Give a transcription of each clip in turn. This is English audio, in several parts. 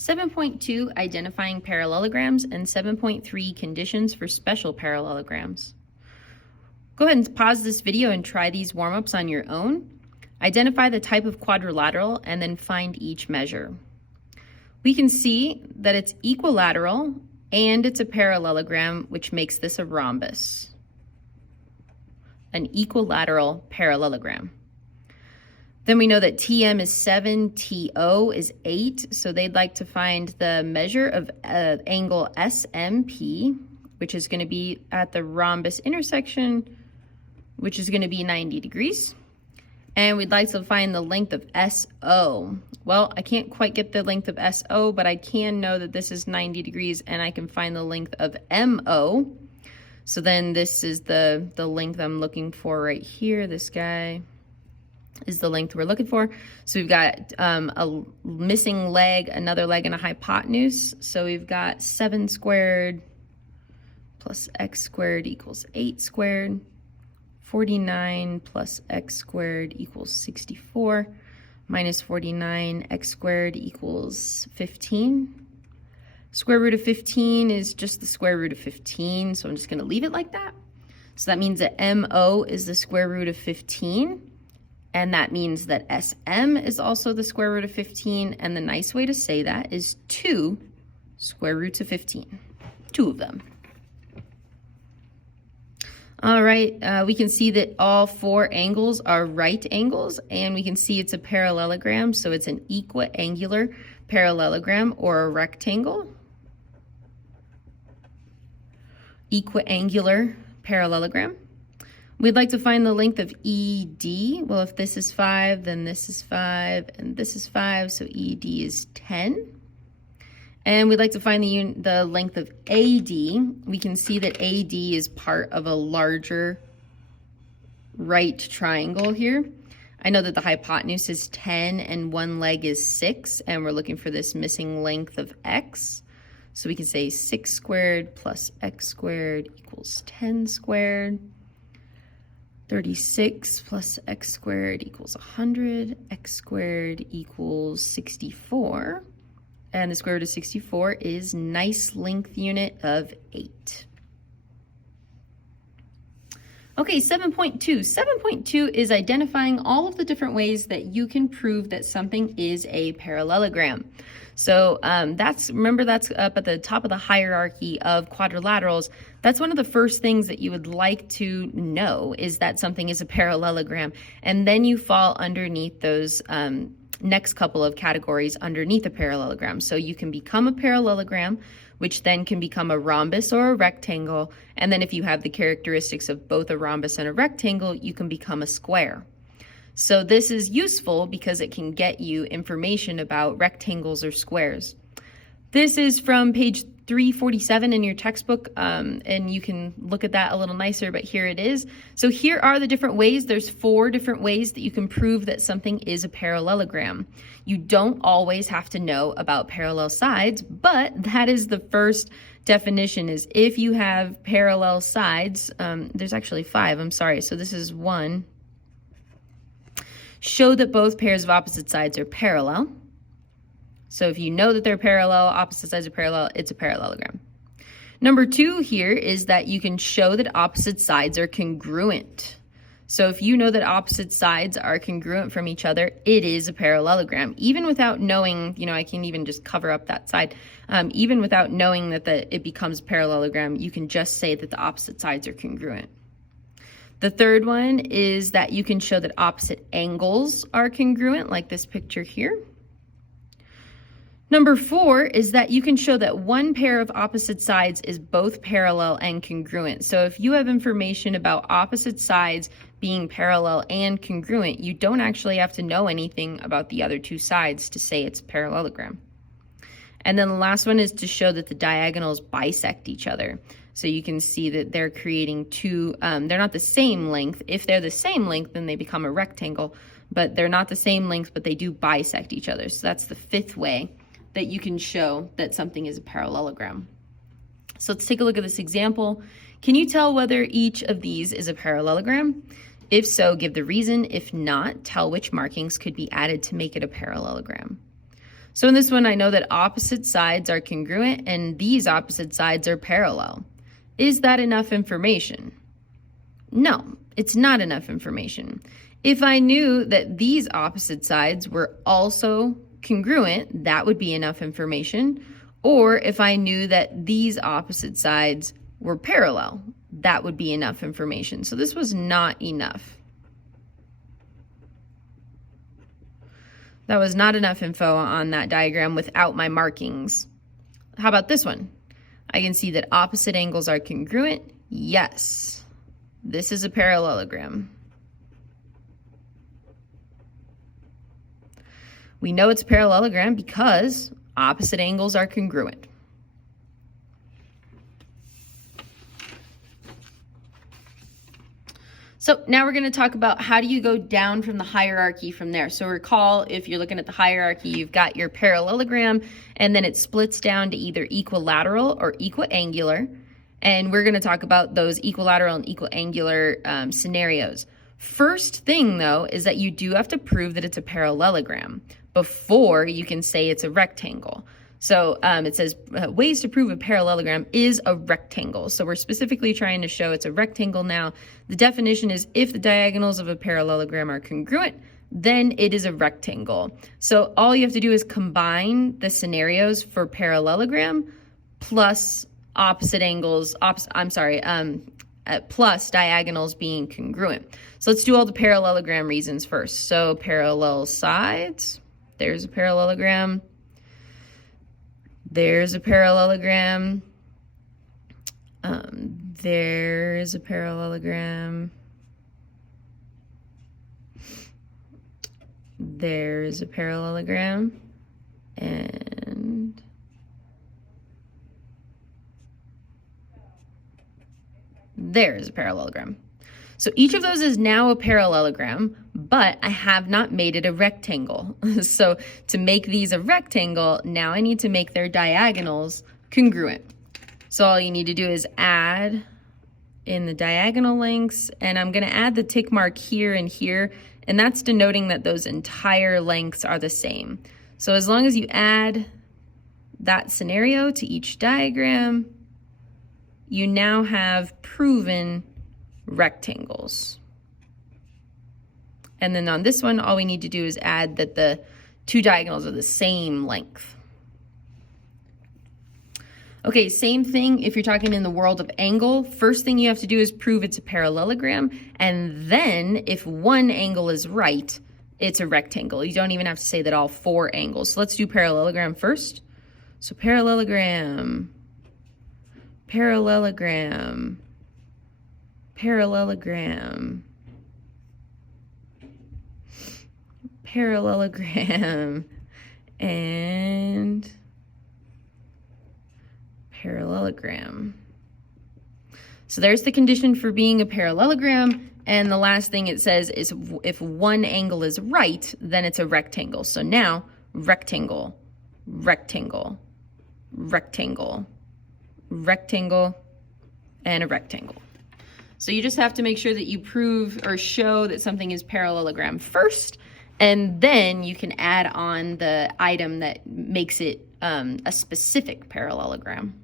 7.2 Identifying Parallelograms and 7.3 Conditions for Special Parallelograms. Go ahead and pause this video and try these warm-ups on your own. Identify the type of quadrilateral and then find each measure. We can see that it's equilateral and it's a parallelogram, which makes this a rhombus. An equilateral parallelogram. Then we know that TM is 7, TO is 8, so they'd like to find the measure of angle SMP, which is going to be at the rhombus intersection, which is going to be 90 degrees. And we'd like to find the length of SO. Well, I can't quite get the length of SO, but I can know that this is 90 degrees, and I can find the length of MO. So then this is the length I'm looking for right here. This guy is the length we're looking for. So we've got a missing leg, another leg, and a hypotenuse. So we've got 7 squared plus x squared equals 8 squared. 49 plus x squared equals 64. Minus 49, x squared equals 15. Square root of 15 is just the square root of 15, so I'm just going to leave it like that. So that means that MO is the square root of 15. And that means that SM is also the square root of 15. And the nice way to say that is 2 square roots of 15. 2 of them. All right, we can see that all 4 angles are right angles. And we can see it's a parallelogram. So it's an equiangular parallelogram or a rectangle. Equiangular parallelogram. We'd like to find the length of ED. Well, if this is 5, then this is 5, and this is 5, so ED is 10. And we'd like to find the length of AD. We can see that AD is part of a larger right triangle here. I know that the hypotenuse is 10 and one leg is 6, and we're looking for this missing length of x. So we can say 6 squared plus x squared equals 10 squared. 36 plus x squared equals 100. X squared equals 64. And the square root of 64 is nice length unit of 8. Okay, 7.2. 7.2 is identifying all of the different ways that you can prove that something is a parallelogram. So remember that's up at the top of the hierarchy of quadrilaterals. That's one of the first things that you would like to know, is that something is a parallelogram. And then you fall underneath those next couple of categories underneath a parallelogram. So you can become a parallelogram, which then can become a rhombus or a rectangle. And then if you have the characteristics of both a rhombus and a rectangle, you can become a square. So this is useful because it can get you information about rectangles or squares. This is from page 347 in your textbook, and you can look at that a little nicer, but here it is. So here are the different ways. There's 4 different ways that you can prove that something is a parallelogram. You don't always have to know about parallel sides, but that is the first definition, is if you have parallel sides, there's actually 5, I'm sorry. So this is 1. Show that both pairs of opposite sides are parallel. So if you know that they're parallel, opposite sides are parallel, it's a parallelogram. Number 2 here is that you can show that opposite sides are congruent. So if you know that opposite sides are congruent from each other, it is a parallelogram. Even without knowing, I can even just cover up that side. Even without knowing that it becomes a parallelogram, you can just say that the opposite sides are congruent. The third one is that you can show that opposite angles are congruent, like this picture here. Number 4 is that you can show that one pair of opposite sides is both parallel and congruent. So if you have information about opposite sides being parallel and congruent, you don't actually have to know anything about the other 2 sides to say it's a parallelogram. And then the last one is to show that the diagonals bisect each other. So you can see that they're creating 2, they're not the same length. If they're the same length, then they become a rectangle, but they're not the same length, but they do bisect each other. So that's the 5th way that you can show that something is a parallelogram. So let's take a look at this example. Can you tell whether each of these is a parallelogram? If so, give the reason. If not, tell which markings could be added to make it a parallelogram. So in this one, I know that opposite sides are congruent and these opposite sides are parallel. Is that enough information? No, it's not enough information. If I knew that these opposite sides were also congruent, that would be enough information. Or if I knew that these opposite sides were parallel, that would be enough information. So this was not enough. That was not enough info on that diagram without my markings. How about this one? I can see that opposite angles are congruent. Yes, this is a parallelogram. We know it's a parallelogram because opposite angles are congruent. So now we're going to talk about how do you go down from the hierarchy from there. So recall, if you're looking at the hierarchy, you've got your parallelogram, and then it splits down to either equilateral or equiangular. And we're going to talk about those equilateral and equiangular scenarios. First thing, though, is that you do have to prove that it's a parallelogram before you can say it's a rectangle. So it says ways to prove a parallelogram is a rectangle. So we're specifically trying to show it's a rectangle now. The definition is if the diagonals of a parallelogram are congruent, then it is a rectangle. So all you have to do is combine the scenarios for parallelogram plus opposite angles, plus diagonals being congruent. So let's do all the parallelogram reasons first. So parallel sides, there's a parallelogram. There's a parallelogram. There's a parallelogram. There's a parallelogram. And there's a parallelogram. So each of those is now a parallelogram, but I have not made it a rectangle. So to make these a rectangle, now I need to make their diagonals congruent. So all you need to do is add in the diagonal lengths, and I'm going to add the tick mark here and here, and that's denoting that those entire lengths are the same. So as long as you add that scenario to each diagram, you now have proven rectangles. And then on this one, all we need to do is add that the two diagonals are the same length. Okay, same thing if you're talking in the world of angle. First thing you have to do is prove it's a parallelogram, and then if one angle is right, it's a rectangle. You don't even have to say that all four angles. So let's do parallelogram first. So parallelogram, parallelogram, parallelogram, parallelogram, and parallelogram. So there's the condition for being a parallelogram, and the last thing it says is if one angle is right, then it's a rectangle. So now rectangle, rectangle, rectangle, rectangle, and a rectangle. So you just have to make sure that you prove or show that something is parallelogram first, and then you can add on the item that makes it a specific parallelogram.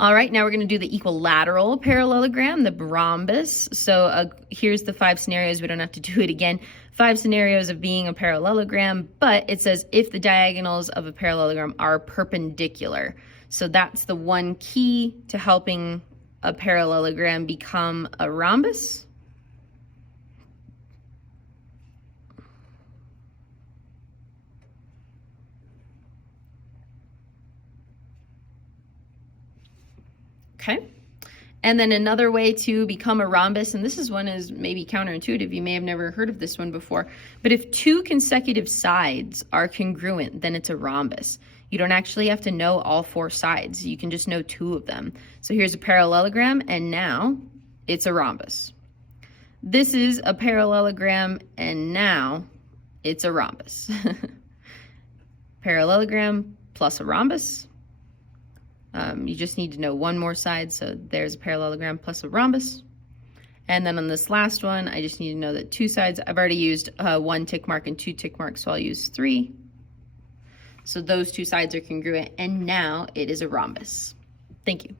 All right, now we're going to do the equilateral parallelogram, the rhombus. So here's the 5 scenarios. We don't have to do it again. 5 scenarios of being a parallelogram, but it says if the diagonals of a parallelogram are perpendicular. So that's the one key to helping a parallelogram become a rhombus. Okay, and then another way to become a rhombus, and this is one is maybe counterintuitive, you may have never heard of this one before, but if 2 consecutive sides are congruent, then it's a rhombus. You don't actually have to know all 4 sides, you can just know 2 of them. So here's a parallelogram, and now it's a rhombus. This is a parallelogram, and now it's a rhombus. Parallelogram plus a rhombus. You just need to know one more side, so there's a parallelogram plus a rhombus. And then on this last one, I just need to know that 2 sides. I've already used 1 tick mark and 2 tick marks, so I'll use 3. So those two sides are congruent, and now it is a rhombus. Thank you.